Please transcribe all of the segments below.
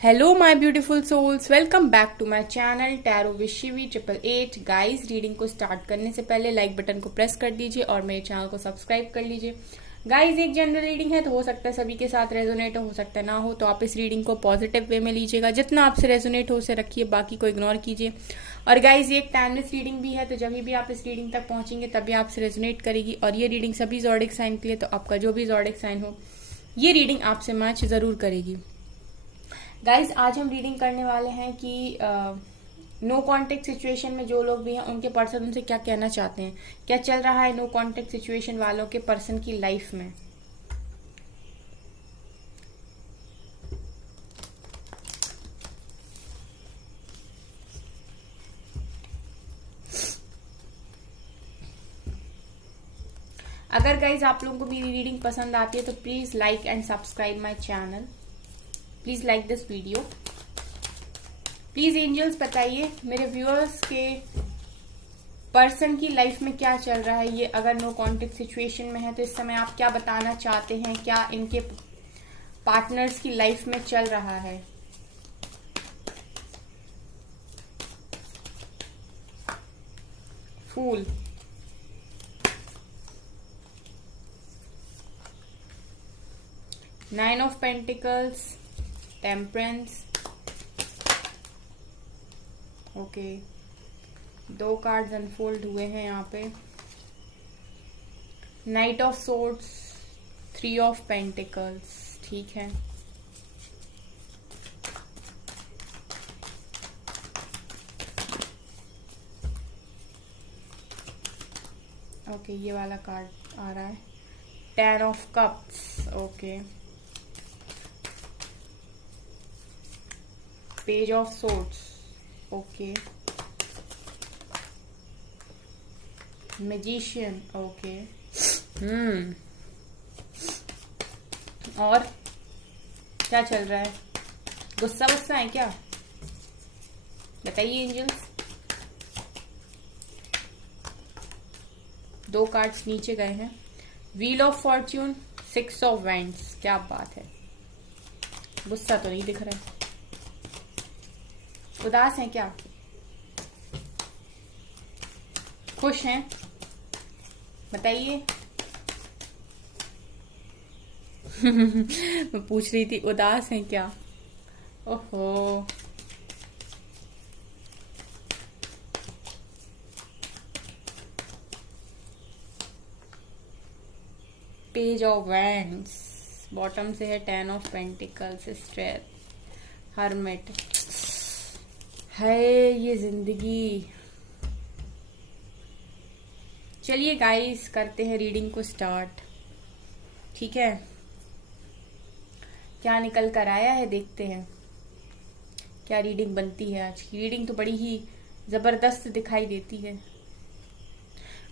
Hello my beautiful souls, welcome back to my channel tarot with Shivi 888। Guys, reading को start करने से पहले like button को press कर दीजिए और मेरे चैनल को सब्सक्राइब कर लीजिए। गाइस, एक जनरल रीडिंग है तो हो सकता है सभी के साथ रेजोनेट हो सकता है ना हो, तो आप इस रीडिंग को पॉजिटिव वे में लीजिएगा। जितना आपसे रेजोनेट हो उसे रखिए, बाकी को इग्नोर कीजिए। और गाइस, ये एक टाइमलेस रीडिंग भी है, तो जब भी आप इस रीडिंग तक पहुंचेंगे तभी आपसे रेजोनेट करेगी। और ये रीडिंग सभी ज़ोडिक साइन के लिए, तो आपका जो भी ज़ोडिक साइन हो ये रीडिंग आपसे मैच जरूर करेगी। गाइज, आज हम रीडिंग करने वाले हैं कि नो कांटेक्ट सिचुएशन में जो लोग भी हैं उनके पर्सन उनसे क्या कहना चाहते हैं, क्या चल रहा है नो कांटेक्ट सिचुएशन वालों के पर्सन की लाइफ में। अगर गाइज आप लोगों को मेरी रीडिंग पसंद आती है तो please like and subscribe my channel. Please like this video. Please angels बताइए मेरे व्यूअर्स के पर्सन की लाइफ में क्या चल रहा है। ये अगर नो कांटेक्ट सिचुएशन में है तो इस समय आप क्या बताना चाहते हैं, क्या इनके पार्टनर्स की लाइफ में चल रहा है। Fool, nine of pentacles, temperance, okay, दो कार्ड्स अनफोल्ड हुए हैं यहाँ पे। Knight of swords, three of pentacles, ठीक है। ओके, ये वाला कार्ड आ रहा है, ten of cups, okay, page of swords, okay, magician, okay. और क्या चल रहा है, गुस्सा गुस्सा है क्या, बताइए एंजल्स। दो कार्ड्स नीचे गए हैं, wheel of Fortune, six of wands, क्या बात है। गुस्सा तो नहीं दिख रहा है, उदास हैं क्या, खुश हैं, बताइए। मैं पूछ रही थी उदास हैं क्या। ओहो, पेज ऑफ वैंड्स, बॉटम से है ten of pentacles, stress, hermit है ये जिंदगी। चलिए गाइस, करते हैं रीडिंग को स्टार्ट, ठीक है। क्या निकल कर आया है देखते हैं, क्या रीडिंग बनती है। आज की रीडिंग तो बड़ी ही जबरदस्त दिखाई देती है।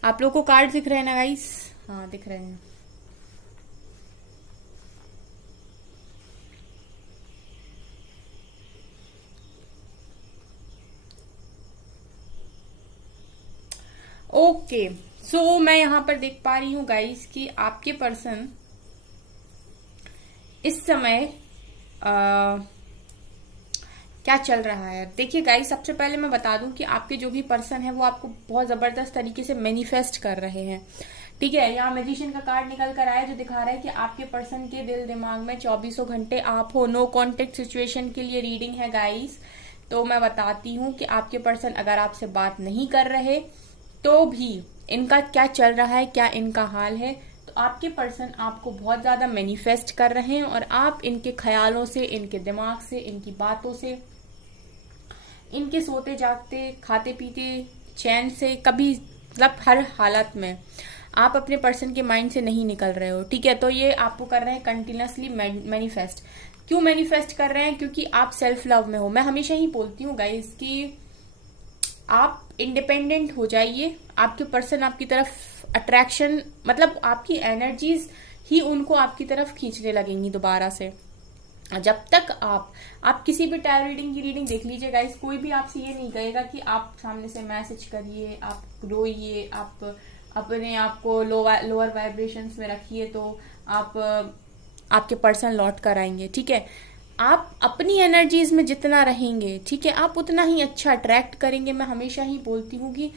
आप लोगों को कार्ड दिख रहे हैं ना गाइस? हाँ, दिख रहे हैं। ओके, सो मैं यहां पर देख पा रही हूं गाइस कि आपके पर्सन इस समय क्या चल रहा है। देखिए गाइस, सबसे पहले मैं बता दूं कि आपके जो भी पर्सन है वो आपको बहुत जबरदस्त तरीके से मैनिफेस्ट कर रहे हैं, ठीक है। यहाँ मैजिशियन का कार्ड निकल कर आया जो दिखा रहा है कि आपके पर्सन के दिल दिमाग में 24 घंटे आप हो। नो कांटेक्ट सिचुएशन के लिए रीडिंग है गाइस। तो मैं बताती हूँ कि आपके पर्सन अगर आपसे बात नहीं कर रहे तो भी इनका क्या चल रहा है, क्या इनका हाल है। तो आपके पर्सन आपको बहुत ज्यादा मैनिफेस्ट कर रहे हैं और आप इनके ख्यालों से, इनके दिमाग से, इनकी बातों से, इनके सोते जागते, खाते पीते चैन से, कभी मतलब हर हालत में आप अपने पर्सन के माइंड से नहीं निकल रहे हो, ठीक है। तो ये आपको कर रहे हैं कंटिन्यूसली मैनिफेस्ट। क्यों मैनिफेस्ट कर रहे हैं? क्योंकि आप सेल्फ लव में हो। मैं हमेशा ही बोलती हूँ गाइस कि आप इंडिपेंडेंट हो जाइए। आपके पर्सन आपकी तरफ अट्रैक्शन, मतलब आपकी एनर्जीज ही उनको आपकी तरफ खींचने लगेंगी दोबारा से। जब तक आप किसी भी टैरो रीडिंग की रीडिंग देख लीजिए गाइस, कोई भी आपसे ये नहीं कहेगा कि आप सामने से मैसेज करिए, आप रोइए, आप अपने आप को लोअर वाइब्रेशंस में रखिए तो आप आपके पर्सन लौट कर आएंगे, ठीक है। आप अपनी एनर्जीज में जितना रहेंगे, ठीक है, आप उतना ही अच्छा अट्रैक्ट करेंगे। मैं हमेशा ही बोलती हूँ कि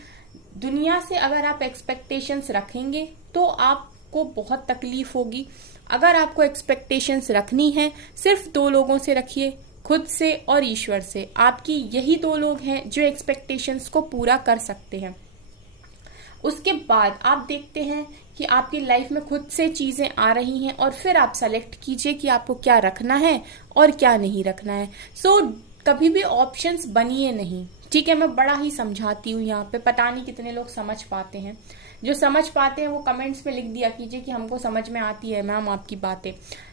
दुनिया से अगर आप एक्सपेक्टेशंस रखेंगे तो आपको बहुत तकलीफ होगी। अगर आपको एक्सपेक्टेशंस रखनी है, सिर्फ दो लोगों से रखिए, खुद से और ईश्वर से। आपकी यही दो लोग हैं जो एक्सपेक्टेशंस को पूरा कर सकते हैं। उसके बाद आप देखते हैं कि आपकी लाइफ में खुद से चीजें आ रही हैं और फिर आप सेलेक्ट कीजिए कि आपको क्या रखना है और क्या नहीं रखना है। कभी भी ऑप्शंस बनिए नहीं, ठीक है। मैं बड़ा ही समझाती हूँ यहाँ पे, पता नहीं कितने लोग समझ पाते हैं। जो समझ पाते हैं वो कमेंट्स में लिख दिया कीजिए कि हमको समझ में आती है मैम आपकी बातें,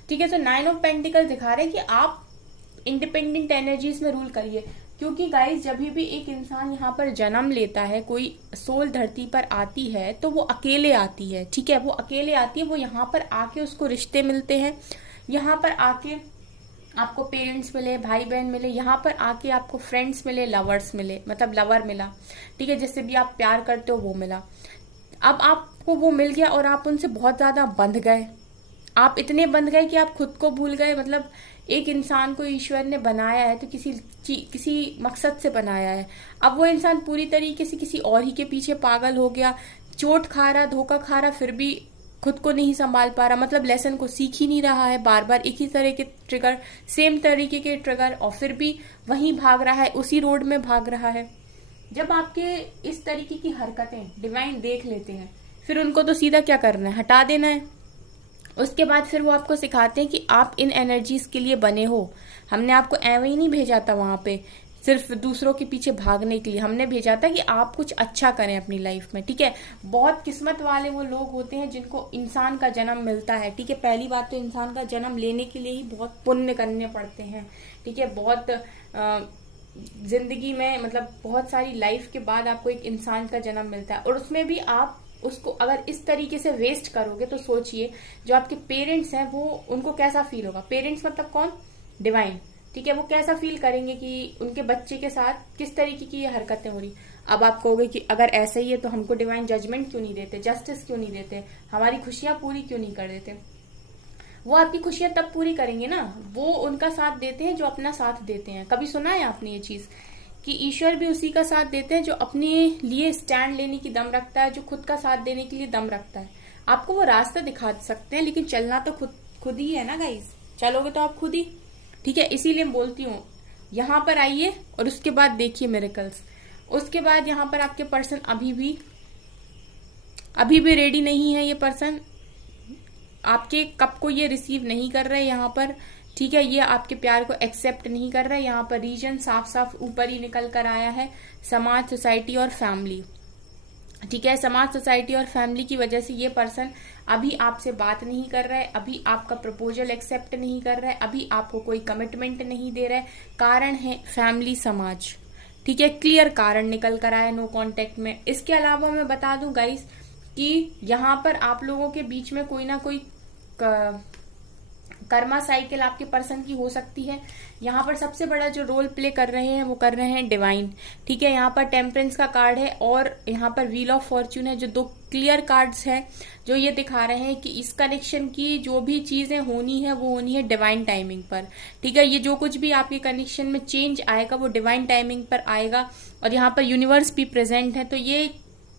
ठीक है। तो 9 ऑफ पेंटिकल दिखा रहे हैं कि आप इंडिपेंडेंट एनर्जीज में रूल करिए, क्योंकि गाइस जब भी एक इंसान यहाँ पर जन्म लेता है, कोई सोल धरती पर आती है तो वो अकेले आती है, ठीक है। वो अकेले आती है, वो यहाँ पर आके उसको रिश्ते मिलते हैं, यहाँ पर आके आपको पेरेंट्स मिले, भाई बहन मिले, यहाँ पर आके आपको फ्रेंड्स मिले, लवर्स मिले, मतलब लवर मिला, ठीक है, जिससे भी आप प्यार करते हो वो मिला। अब आपको वो मिल गया और आप उनसे बहुत ज्यादा बंध गए, आप इतने बंध गए कि आप खुद को भूल गए। मतलब एक इंसान को ईश्वर ने बनाया है तो किसी मकसद से बनाया है। अब वो इंसान पूरी तरीके से किसी और ही के पीछे पागल हो गया, चोट खा रहा, धोखा खा रहा, फिर भी खुद को नहीं संभाल पा रहा, मतलब लेसन को सीख ही नहीं रहा है, बार बार एक ही तरह के ट्रिगर, सेम तरीके के ट्रिगर, और फिर भी वहीं भाग रहा है, उसी रोड में भाग रहा है। जब आपके इस तरीके की हरकतें डिवाइन देख लेते हैं, फिर उनको तो सीधा क्या करना है, हटा देना है। उसके बाद फिर वो आपको सिखाते हैं कि आप इन एनर्जीज के लिए बने हो। हमने आपको एवं ही नहीं भेजा था वहां पे सिर्फ दूसरों के पीछे भागने के लिए, हमने भेजा था कि आप कुछ अच्छा करें अपनी लाइफ में, ठीक है। बहुत किस्मत वाले वो लोग होते हैं जिनको इंसान का जन्म मिलता है, ठीक है। पहली बात तो इंसान का जन्म लेने के लिए ही बहुत पुण्य करने पड़ते हैं, ठीक है। बहुत जिंदगी में मतलब बहुत सारी लाइफ के बाद आपको एक इंसान का जन्म मिलता है, और उसमें भी आप उसको अगर इस तरीके से वेस्ट करोगे तो सोचिए जो आपके पेरेंट्स हैं वो, उनको कैसा फील होगा। पेरेंट्स मतलब कौन, डिवाइन, ठीक है। वो कैसा फील करेंगे कि उनके बच्चे के साथ किस तरीके की ये हरकतें हो रही। अब आप कहोगे कि अगर ऐसा ही है तो हमको डिवाइन जजमेंट क्यों नहीं देते, जस्टिस क्यों नहीं देते, हमारी खुशियां पूरी क्यों नहीं कर देते। वो आपकी खुशियां तब पूरी करेंगे ना, वो उनका साथ देते हैं जो अपना साथ देते हैं। कभी सुना है आपने ये चीज कि ईश्वर भी उसी का साथ देते हैं जो अपने लिए स्टैंड लेने की दम रखता है, जो खुद का साथ देने के लिए दम रखता है। आपको वो रास्ता दिखा सकते हैं, लेकिन चलना तो खुद ही है ना गाइस, चलोगे तो आप खुद ही, ठीक है। इसीलिए मैं बोलती हूँ यहाँ पर आइए और उसके बाद देखिए मिरेकल्स। उसके बाद यहाँ पर आपके पर्सन अभी भी रेडी नहीं है। ये पर्सन आपके कप को ये रिसीव नहीं कर रहे यहाँ पर, ठीक है। ये आपके प्यार को एक्सेप्ट नहीं कर रहा है। यहाँ पर रीजन साफ साफ ऊपर ही निकल कर आया है, समाज, सोसाइटी और फैमिली, ठीक है। समाज, सोसाइटी और फैमिली की वजह से ये पर्सन अभी आपसे बात नहीं कर रहा है, अभी आपका प्रपोजल एक्सेप्ट नहीं कर रहा है, अभी आपको कोई कमिटमेंट नहीं दे रहा है। कारण है फैमिली, समाज, ठीक है। क्लियर कारण निकल कर आया नो कांटेक्ट में। इसके अलावा मैं बता दूं गाइस कि यहाँ पर आप लोगों के बीच में कोई ना कोई कर्मा साइकिल आपके पर्सन की हो सकती है। यहाँ पर सबसे बड़ा जो रोल प्ले कर रहे हैं वो कर रहे हैं डिवाइन, ठीक है। यहाँ पर टेम्परेंस का कार्ड है और यहाँ पर व्हील ऑफ फॉर्च्यून है, जो दो क्लियर कार्ड्स हैं जो ये दिखा रहे हैं कि इस कनेक्शन की जो भी चीजें होनी है वो होनी है डिवाइन टाइमिंग पर, ठीक है। ये जो कुछ भी आपके कनेक्शन में चेंज आएगा वो डिवाइन टाइमिंग पर आएगा। और यहाँ पर यूनिवर्स भी प्रेजेंट है, तो ये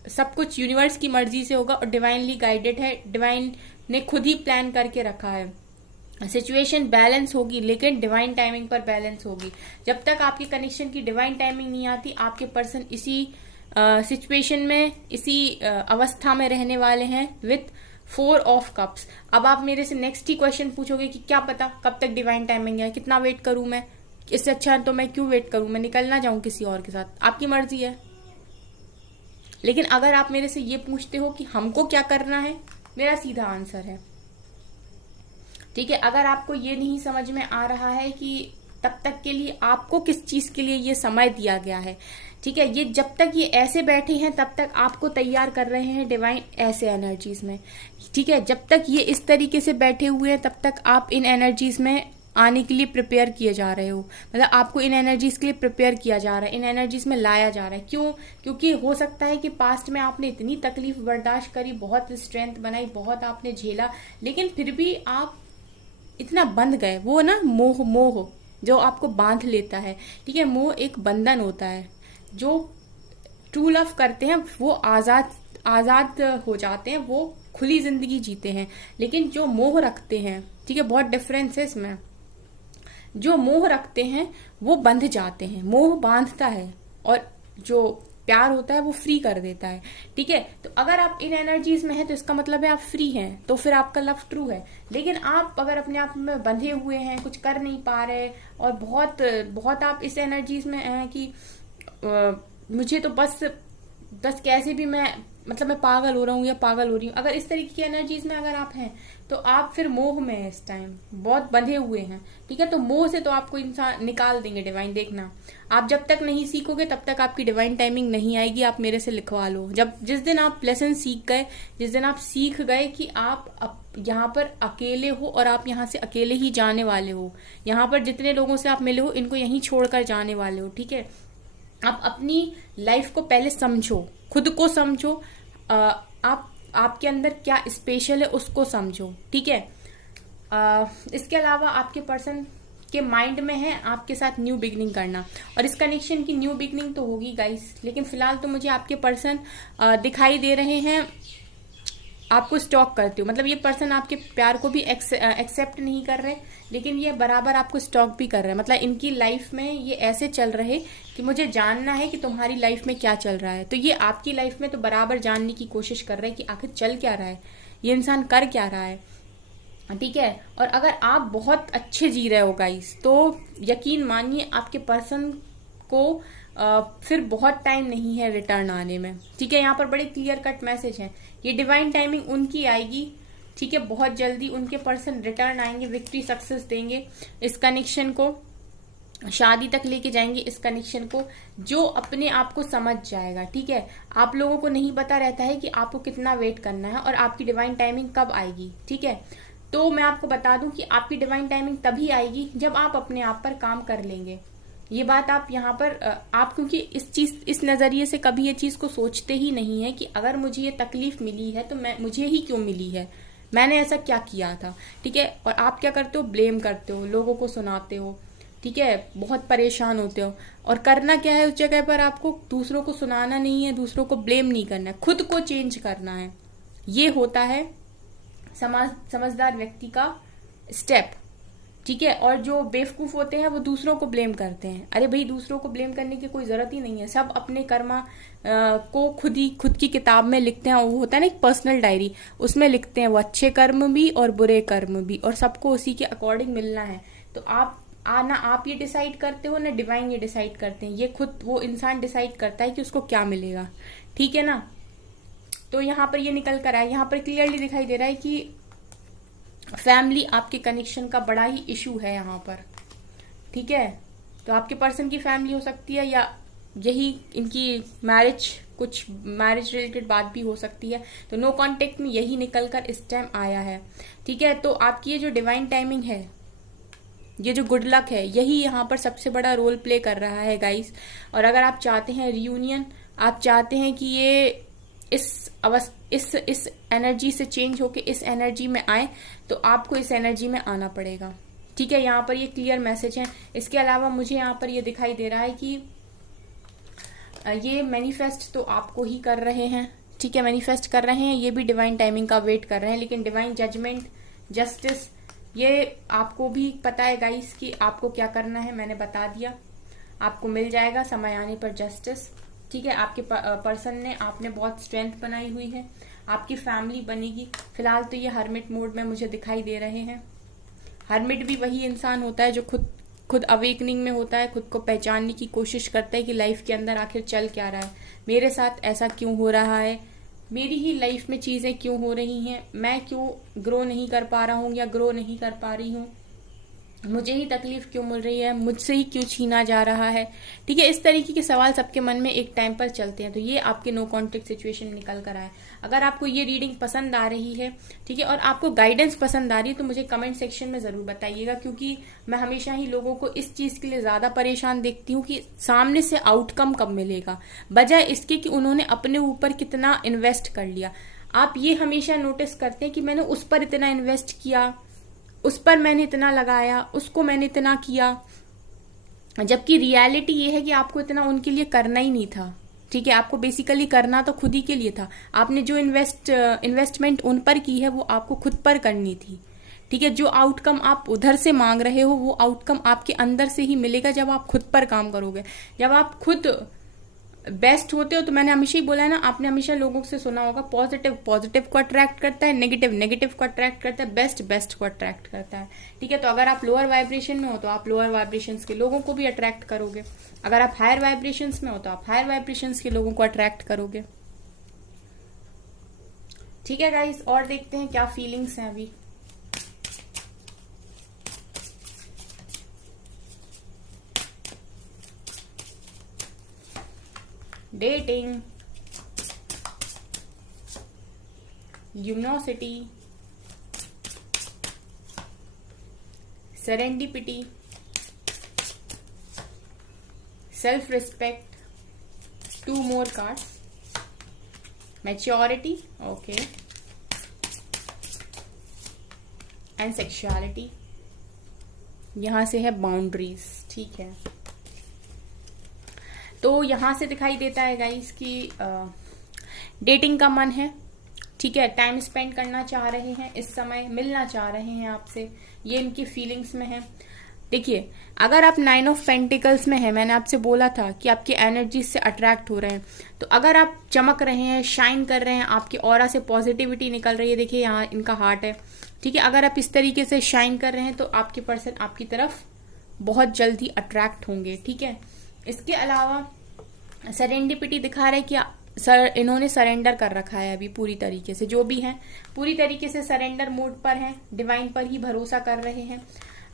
सब कुछ यूनिवर्स की मर्जी से होगा और डिवाइनली गाइडेड है। डिवाइन ने खुद ही प्लान करके रखा है। सिचुएशन बैलेंस होगी लेकिन डिवाइन टाइमिंग पर बैलेंस होगी। जब तक आपके कनेक्शन की डिवाइन टाइमिंग नहीं आती, आपके पर्सन इसी सिचुएशन में, इसी अवस्था में रहने वाले हैं विथ 4 ऑफ कप्स। अब आप मेरे से नेक्स्ट ही क्वेश्चन पूछोगे कि क्या पता कब तक डिवाइन टाइमिंग है, कितना वेट करूं मैं, इससे अच्छा तो मैं क्यों वेट करूं, मैं निकल ना जाऊं किसी और के साथ। आपकी मर्जी है। लेकिन अगर आप मेरे से ये पूछते हो कि हमको क्या करना है, मेरा सीधा आंसर है, ठीक है। अगर आपको ये नहीं समझ में आ रहा है कि तब तक के लिए आपको किस चीज के लिए ये समय दिया गया है, ठीक है, ये जब तक ये ऐसे बैठे हैं तब तक आपको तैयार कर रहे हैं डिवाइन ऐसे एनर्जीज में, ठीक है। जब तक ये इस तरीके से बैठे हुए हैं तब तक आप इन एनर्जीज में आने के लिए प्रिपेयर किए जा रहे हो, मतलब आपको इन एनर्जीज के लिए प्रिपेयर किया जा रहा है, इन एनर्जीज में लाया जा रहा है। क्यों? क्योंकि हो सकता है कि पास्ट में आपने इतनी तकलीफ बर्दाश्त करी, बहुत स्ट्रेंथ बनाई, बहुत आपने झेला, लेकिन फिर भी आप इतना बंध गए, वो ना मोह जो आपको बांध लेता है। ठीक है, मोह एक बंधन होता है। जो ट्रू लव करते हैं वो आजाद हो जाते हैं, वो खुली जिंदगी जीते हैं। लेकिन जो मोह रखते हैं, ठीक है, बहुत डिफरेंस है इसमें। जो मोह रखते हैं वो बंध जाते हैं, मोह बांधता है, और जो प्यार होता है वो फ्री कर देता है। ठीक है, तो अगर आप इन एनर्जीज में हैं तो इसका मतलब है आप फ्री हैं, तो फिर आपका लव ट्रू है। लेकिन आप अगर अपने आप में बंधे हुए हैं, कुछ कर नहीं पा रहे, और बहुत बहुत आप इस एनर्जीज में हैं कि मुझे तो बस कैसे भी मैं पागल हो रहा हूँ या पागल हो रही हूँ, अगर इस तरीके की एनर्जीज में अगर आप हैं तो आप फिर मोह में हैं, इस टाइम बहुत बंधे हुए हैं। ठीक है, तो मोह से तो आपको इंसान निकाल देंगे डिवाइन। देखना, आप जब तक नहीं सीखोगे तब तक आपकी डिवाइन टाइमिंग नहीं आएगी। आप मेरे से लिखवा लो, जिस दिन आप लेसन सीख गए, जिस दिन आप सीख गए कि आप यहाँ पर अकेले हो और आप यहाँ से अकेले ही जाने वाले हो, यहाँ पर जितने लोगों से आप मिले हो इनको यहीं छोड़कर जाने वाले हो। ठीक है, आप अपनी लाइफ को पहले समझो, खुद को समझो, आपके अंदर क्या स्पेशल है उसको समझो। ठीक है, इसके अलावा आपके पर्सन के माइंड में है आपके साथ न्यू बिगनिंग करना, और इस कनेक्शन की न्यू बिगनिंग तो होगी गाइस। लेकिन फिलहाल तो मुझे आपके पर्सन दिखाई दे रहे हैं आपको स्टॉक करते हो, मतलब ये पर्सन आपके प्यार को भी एक्सेप्ट नहीं कर रहे, लेकिन ये बराबर आपको स्टॉक भी कर रहे हैं। मतलब इनकी लाइफ में ये ऐसे चल रहे कि मुझे जानना है कि तुम्हारी लाइफ में क्या चल रहा है, तो ये आपकी लाइफ में तो बराबर जानने की कोशिश कर रहे हैं कि आखिर चल क्या रहा है, ये इंसान कर क्या रहा है। ठीक है, और अगर आप बहुत अच्छे जी रहे हो गाइस, तो यकीन मानिए आपके पर्सन को फिर बहुत टाइम नहीं है रिटर्न आने में। ठीक है, यहाँ पर बड़े क्लियर कट मैसेज है, ये डिवाइन टाइमिंग उनकी आएगी। ठीक है, बहुत जल्दी उनके पर्सन रिटर्न आएंगे, विक्ट्री सक्सेस देंगे, इस कनेक्शन को शादी तक लेके जाएंगे, इस कनेक्शन को, जो अपने आप को समझ जाएगा। ठीक है, आप लोगों को नहीं पता रहता है कि आपको कितना वेट करना है और आपकी डिवाइन टाइमिंग कब आएगी। ठीक है, तो मैं आपको बता दूं कि आपकी डिवाइन टाइमिंग तभी आएगी जब आप अपने आप पर काम कर लेंगे। ये बात आप यहाँ पर आप क्योंकि इस नजरिए से कभी ये चीज को सोचते ही नहीं है कि अगर मुझे ये तकलीफ मिली है तो मुझे ही क्यों मिली है, मैंने ऐसा क्या किया था। ठीक है, और आप क्या करते हो, ब्लेम करते हो, लोगों को सुनाते हो। ठीक है, बहुत परेशान होते हो, और करना क्या है उस जगह पर, आपको दूसरों को सुनाना नहीं है, दूसरों को ब्लेम नहीं करना है, खुद को चेंज करना है। ये होता है समझदार व्यक्ति का स्टेप। ठीक है, और जो बेवकूफ होते हैं वो दूसरों को ब्लेम करते हैं। अरे भाई, दूसरों को ब्लेम करने की कोई जरूरत ही नहीं है, सब अपने कर्मा को खुद की किताब में लिखते हैं। वो होता है ना एक पर्सनल डायरी, उसमें लिखते हैं वो अच्छे कर्म भी और बुरे कर्म भी, और सबको उसी के अकॉर्डिंग मिलना है। तो ना आप ये डिसाइड करते हो ना डिवाइन ये डिसाइड करते हैं, ये खुद वो इंसान डिसाइड करता है कि उसको क्या मिलेगा। ठीक है ना, तो यहाँ पर ये निकल कर आया, यहाँ पर क्लियरली दिखाई दे रहा है कि फैमिली आपके कनेक्शन का बड़ा ही इशू है यहाँ पर। ठीक है, तो आपके पर्सन की फैमिली हो सकती है, या यही इनकी कुछ मैरिज रिलेटेड बात भी हो सकती है। तो नो कांटेक्ट में यही निकल कर इस टाइम आया है। ठीक है, तो आपकी ये जो डिवाइन टाइमिंग है, ये जो गुड लक है, यही यहाँ पर सबसे बड़ा रोल प्ले कर रहा है गाइस। और अगर आप चाहते हैं रियूनियन, आप चाहते हैं कि ये इस एनर्जी से चेंज होके इस एनर्जी में आए, तो आपको इस एनर्जी में आना पड़ेगा। ठीक है, यहाँ पर ये क्लियर मैसेज है। इसके अलावा मुझे यहाँ पर ये दिखाई दे रहा है कि ये मैनिफेस्ट तो आपको ही कर रहे हैं। ठीक है, मैनिफेस्ट कर रहे हैं, ये भी डिवाइन टाइमिंग का वेट कर रहे हैं, लेकिन डिवाइन जजमेंट, जस्टिस, ये आपको भी पता है गाइस कि आपको क्या करना है। मैंने बता दिया, आपको मिल जाएगा समय आने पर जस्टिस। ठीक है, आपके पर्सन ने, आपने बहुत स्ट्रेंथ बनाई हुई है, आपकी फैमिली बनेगी। फिलहाल तो ये हर्मिट मोड में मुझे दिखाई दे रहे हैं। हर्मिट भी वही इंसान होता है जो खुद अवेकनिंग में होता है, खुद को पहचानने की कोशिश करता है कि लाइफ के अंदर आखिर चल क्या रहा है, मेरे साथ ऐसा क्यों हो रहा है, मेरी ही लाइफ में चीजें क्यों हो रही हैं, मैं क्यों ग्रो नहीं कर पा रहा हूँ या ग्रो नहीं कर पा रही हूँ, मुझे ही तकलीफ क्यों मिल रही है, मुझसे ही क्यों छीना जा रहा है। ठीक है, इस तरीके के सवाल सबके मन में एक टाइम पर चलते हैं। तो ये आपके नो कॉन्टेक्ट सिचुएशन निकल कर आए। अगर आपको ये रीडिंग पसंद आ रही है, ठीक है, और आपको गाइडेंस पसंद आ रही है, तो मुझे कमेंट सेक्शन में जरूर बताइएगा, क्योंकि मैं हमेशा ही लोगों को इस चीज के लिए ज्यादा परेशान देखती हूँ कि सामने से आउटकम कब मिलेगा, बजाय इसके कि उन्होंने अपने ऊपर कितना इन्वेस्ट कर लिया। आप ये हमेशा नोटिस करते हैं कि मैंने उस पर इतना इन्वेस्ट किया, उस पर मैंने इतना लगाया, उसको मैंने इतना किया, जबकि रियलिटी ये है कि आपको इतना उनके लिए करना ही नहीं था। ठीक है, आपको बेसिकली करना तो खुद ही के लिए था। आपने जो इन्वेस्टमेंट उन पर की है वो आपको खुद पर करनी थी। ठीक है, जो आउटकम आप उधर से मांग रहे हो वो आउटकम आपके अंदर से ही मिलेगा जब आप खुद पर काम करोगे। जब आप खुद बेस्ट होते हो, तो मैंने हमेशा ही बोला है ना, आपने हमेशा लोगों से सुना होगा, पॉजिटिव पॉजिटिव को अट्रैक्ट करता है, नेगेटिव नेगेटिव को अट्रैक्ट करता है, बेस्ट बेस्ट को अट्रैक्ट करता है। ठीक है, तो अगर आप लोअर वाइब्रेशन में हो तो आप लोअर वाइब्रेशंस के लोगों को भी अट्रैक्ट करोगे। अगर आप हायर वाइब्रेशंस में हो तो आप हायर वाइब्रेशंस के लोगों को अट्रैक्ट करोगे। ठीक है गाइस, और देखते हैं क्या फीलिंग्स हैं अभी। Dating, luminosity, serendipity, self respect, 2 more cards, maturity, okay, and sexuality. यहां से है बाउंड्रीज। ठीक है, तो यहां से दिखाई देता है गाइस कि डेटिंग का मन है। ठीक है, टाइम स्पेंड करना चाह रहे हैं इस समय, मिलना चाह रहे हैं आपसे, ये इनकी फीलिंग्स में है। देखिए, अगर आप 9 ऑफ पेंटिकल्स में है, मैंने आपसे बोला था कि आपकी एनर्जी से अट्रैक्ट हो रहे हैं, तो अगर आप चमक रहे हैं, शाइन कर रहे हैं, आपकी ऑरा से पॉजिटिविटी निकल रही है। देखिए यहाँ इनका हार्ट है। ठीक है, अगर आप इस तरीके से शाइन कर रहे हैं तो आपके पर्सन आपकी तरफ बहुत जल्दी अट्रैक्ट होंगे। ठीक है, इसके अलावा सरेंडिपिटी दिखा रहा है कि सर इन्होंने सरेंडर कर रखा है अभी पूरी तरीके से, जो भी है पूरी तरीके से सरेंडर मोड पर है, डिवाइन पर ही भरोसा कर रहे हैं।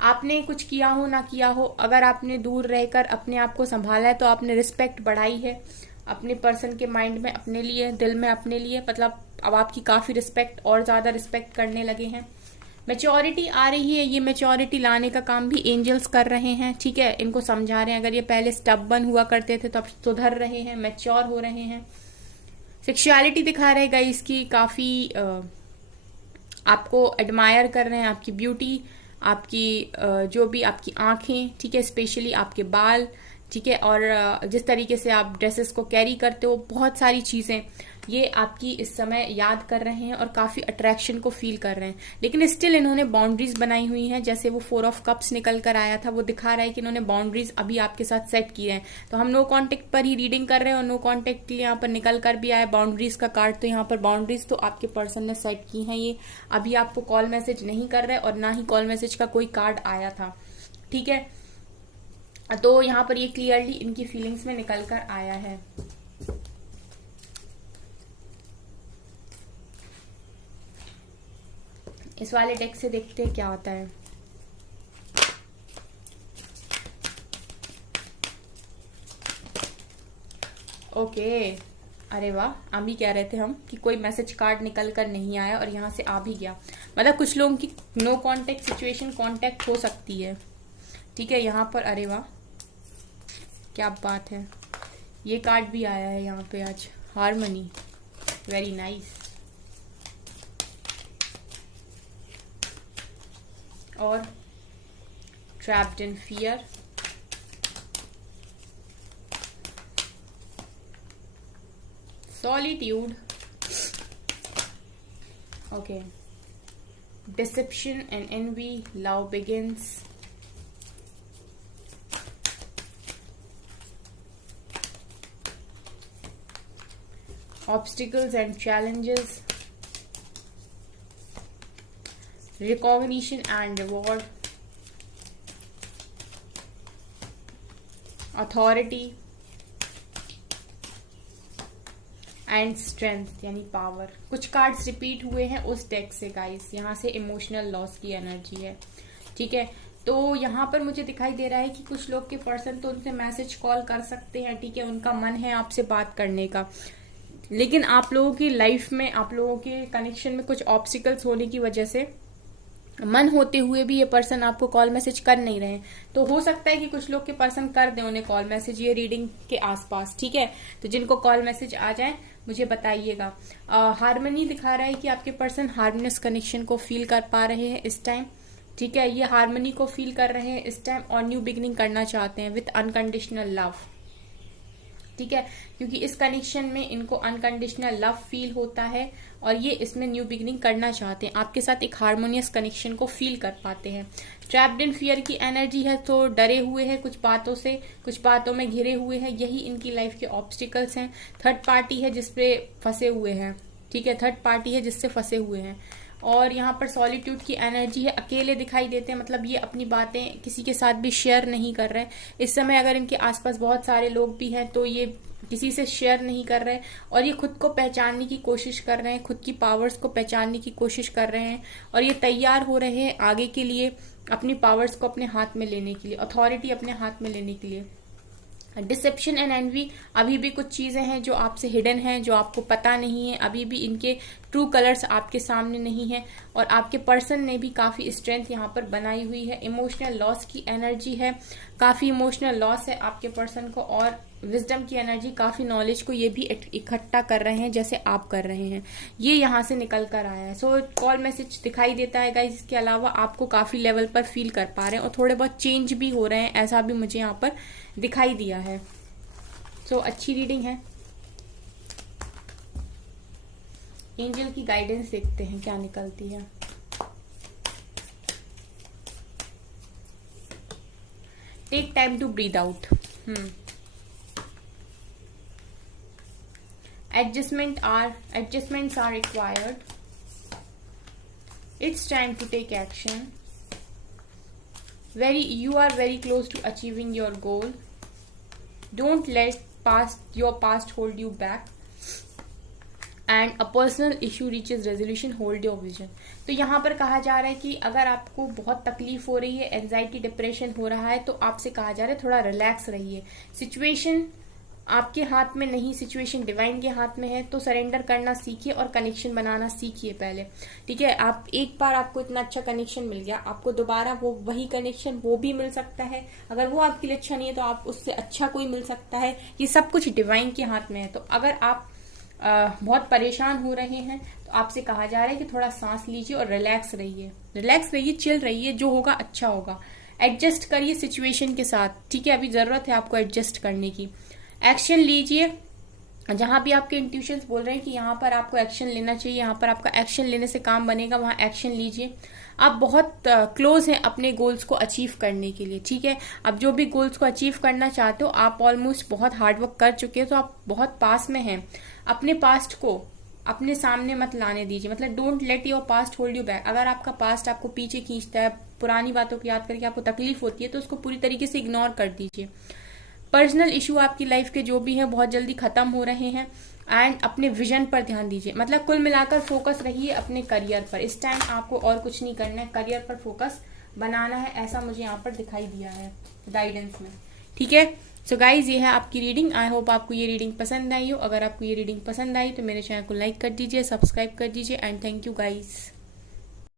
आपने कुछ किया हो ना किया हो, अगर आपने दूर रहकर अपने आप को संभाला है तो आपने रिस्पेक्ट बढ़ाई है अपने पर्सन के माइंड में, अपने लिए, दिल में अपने लिए। मतलब अब आपकी काफी रिस्पेक्ट, और ज्यादा रिस्पेक्ट करने लगे हैं। मैच्योरिटी आ रही है, ये मैच्योरिटी लाने का काम भी एंजल्स कर रहे हैं। ठीक है, इनको समझा रहे हैं, अगर ये पहले स्टबर्न हुआ करते थे तो अब सुधर रहे हैं, मैच्योर हो रहे हैं। सेक्सुअलिटी दिखा रहे गाइस की काफी आपको एडमायर कर रहे हैं, आपकी ब्यूटी, आपकी जो भी आपकी आंखें, ठीक है, स्पेशली आपके बाल, ठीक है, और जिस तरीके से आप ड्रेसेस को कैरी करते हो, बहुत सारी चीजें ये आपकी इस समय याद कर रहे हैं और काफी अट्रैक्शन को फील कर रहे हैं। लेकिन स्टिल इन्होंने बाउंड्रीज बनाई हुई हैं। जैसे वो 4 ऑफ कप्स निकल कर आया था, वो दिखा रहा है कि इन्होंने बाउंड्रीज अभी आपके साथ सेट की है। तो हम नो कांटेक्ट पर ही रीडिंग कर रहे हैं और नो कांटेक्ट यहाँ पर निकल कर भी आया बाउंड्रीज का कार्ड। तो यहाँ पर बाउंड्रीज तो आपके पर्सन ने सेट की है। ये अभी आपको कॉल मैसेज नहीं कर रहे और ना ही कॉल मैसेज का कोई कार्ड आया था। ठीक है, तो यहाँ पर ये क्लियरली इनकी फीलिंग्स में निकल कर आया है। इस वाले डेक से देखते हैं क्या होता है। ओके, अरे वाह, अभी कह रहे थे हम कि कोई मैसेज कार्ड निकल कर नहीं आया और यहाँ से आ भी गया। मतलब कुछ लोगों की नो कांटेक्ट सिचुएशन कांटेक्ट हो सकती है। ठीक है, यहाँ पर अरे वाह क्या बात है, ये कार्ड भी आया है यहाँ पे आज, हार्मनी, वेरी नाइस। और trapped in fear, solitude, okay, deception and envy, love begins, obstacles and challenges, recognition and reward, authority and strength यानी पावर। कुछ कार्ड्स रिपीट हुए हैं उस डेक से गाइस, यहाँ से इमोशनल लॉस की एनर्जी है। ठीक है, तो यहाँ पर मुझे दिखाई दे रहा है कि कुछ लोग के पर्सन तो उनसे मैसेज कॉल कर सकते हैं। ठीक है, उनका मन है आपसे बात करने का, लेकिन आप लोगों की लाइफ में, आप लोगों के कनेक्शन में कुछ ऑब्स्टिकल्स होने की वजह से मन होते हुए भी ये पर्सन आपको कॉल मैसेज कर नहीं रहे हैं। तो हो सकता है कि कुछ लोग के पर्सन कर दें उन्हें कॉल मैसेज ये रीडिंग के आसपास। ठीक है, तो जिनको कॉल मैसेज आ जाए मुझे बताइएगा। हार्मनी दिखा रहा है कि आपके पर्सन हार्मोनियस कनेक्शन को फील कर पा रहे हैं इस टाइम। ठीक है, ये हार्मनी को फील कर रहे हैं इस टाइम और न्यू बिगिनिंग करना चाहते हैं विथ अनकंडीशनल लव। ठीक है, क्योंकि इस कनेक्शन में इनको अनकंडीशनल लव फील होता है और ये इसमें न्यू बिगिनिंग करना चाहते हैं, आपके साथ एक हार्मोनियस कनेक्शन को फील कर पाते हैं। ट्रैप्ड इन फियर की एनर्जी है, तो डरे हुए हैं कुछ बातों से, कुछ बातों में घिरे हुए हैं, यही इनकी लाइफ के ऑब्स्टिकल्स हैं। थर्ड पार्टी है जिसपे फंसे हुए हैं। ठीक है, थर्ड पार्टी है जिससे फंसे हुए हैं। और यहाँ पर सॉलिट्यूड की एनर्जी है, अकेले दिखाई देते हैं, मतलब ये अपनी बातें किसी के साथ भी शेयर नहीं कर रहे। इस समय अगर इनके आसपास बहुत सारे लोग भी हैं तो ये किसी से शेयर नहीं कर रहे और ये खुद को पहचानने की कोशिश कर रहे हैं, खुद की पावर्स को पहचानने की कोशिश कर रहे हैं और ये तैयार हो रहे हैं आगे के लिए, अपनी पावर्स को अपने हाथ में लेने के लिए, अथॉरिटी अपने हाथ में लेने के लिए। डिसेप्शन एंड एनवी, अभी भी कुछ चीजें हैं जो आपसे हिडन हैं, जो आपको पता नहीं है, अभी भी इनके ट्रू कलर्स आपके सामने नहीं है और आपके पर्सन ने भी काफी स्ट्रेंथ यहाँ पर बनाई हुई है। इमोशनल लॉस की एनर्जी है, काफी इमोशनल लॉस है आपके पर्सन को और विजडम की एनर्जी, काफी नॉलेज को ये भी इकट्ठा कर रहे हैं जैसे आप कर रहे हैं, ये यहाँ से निकल कर आया है। सो कॉल मैसेज दिखाई देता है गाइस। इसके अलावा आपको काफी लेवल पर फील कर पा रहे हैं और थोड़े बहुत चेंज भी हो रहे हैं, ऐसा भी मुझे यहाँ पर दिखाई दिया है। सो अच्छी रीडिंग है। एंजल की गाइडेंस देखते हैं क्या निकलती है। Take time to breathe out. Adjustments are required. It's time to take action. You are very close to achieving your goal. Don't let your past hold you back. And a personal issue reaches resolution. Hold your vision. तो यहाँ पर कहा जा रहा है कि अगर आपको बहुत तकलीफ हो रही है, एंजाइटी डिप्रेशन हो रहा है, तो आपसे कहा जा रहा है थोड़ा रिलैक्स रहिए। सिचुएशन आपके हाथ में नहीं, सिचुएशन डिवाइन के हाथ में है, तो सरेंडर करना सीखिए और कनेक्शन बनाना सीखिए पहले। ठीक है, आप एक बार आपको इतना अच्छा कनेक्शन मिल गया, आपको दोबारा वही कनेक्शन वो भी मिल सकता है। अगर वो आपके लिए अच्छा नहीं है तो आप उससे अच्छा कोई मिल सकता है। ये सब कुछ डिवाइन के हाथ में है। तो अगर आप बहुत परेशान हो रहे हैं तो आपसे कहा जा रहा है कि थोड़ा सांस लीजिए और रिलैक्स रहिए, चिल रहिए, जो होगा अच्छा होगा। एडजस्ट करिए सिचुएशन के साथ। ठीक है, अभी जरूरत है आपको एडजस्ट करने की। एक्शन लीजिए, जहां भी आपके इंट्यूशंस बोल रहे हैं कि यहाँ पर आपको एक्शन लेना चाहिए, यहाँ पर आपका एक्शन लेने से काम बनेगा, वहां एक्शन लीजिए। आप बहुत क्लोज हैं अपने गोल्स को अचीव करने के लिए। ठीक है, अब जो भी गोल्स को अचीव करना चाहते हो, आप ऑलमोस्ट बहुत हार्डवर्क कर चुके हो, तो आप बहुत पास में हैं। अपने पास्ट को अपने सामने मत लाने दीजिए, मतलब don't let your past hold you back. अगर आपका पास्ट आपको पीछे खींचता है, पुरानी बातों को याद करके आपको तकलीफ होती है, तो उसको पूरी तरीके से इग्नोर कर दीजिए। पर्सनल इशू आपकी लाइफ के जो भी है बहुत जल्दी खत्म हो रहे हैं एंड अपने विजन पर ध्यान दीजिए। मतलब कुल मिलाकर फोकस रहिए अपने करियर पर। इस टाइम आपको और कुछ नहीं करना है, करियर पर फोकस बनाना है, ऐसा मुझे यहाँ पर दिखाई दिया है गाइडेंस में। ठीक है, सो गाइज ये है आपकी रीडिंग। आई होप आपको ये रीडिंग पसंद आई हो। अगर आपको ये रीडिंग पसंद आई तो मेरे चैनल को लाइक कर दीजिए, सब्सक्राइब कर दीजिए एंड थैंक यू गाइज।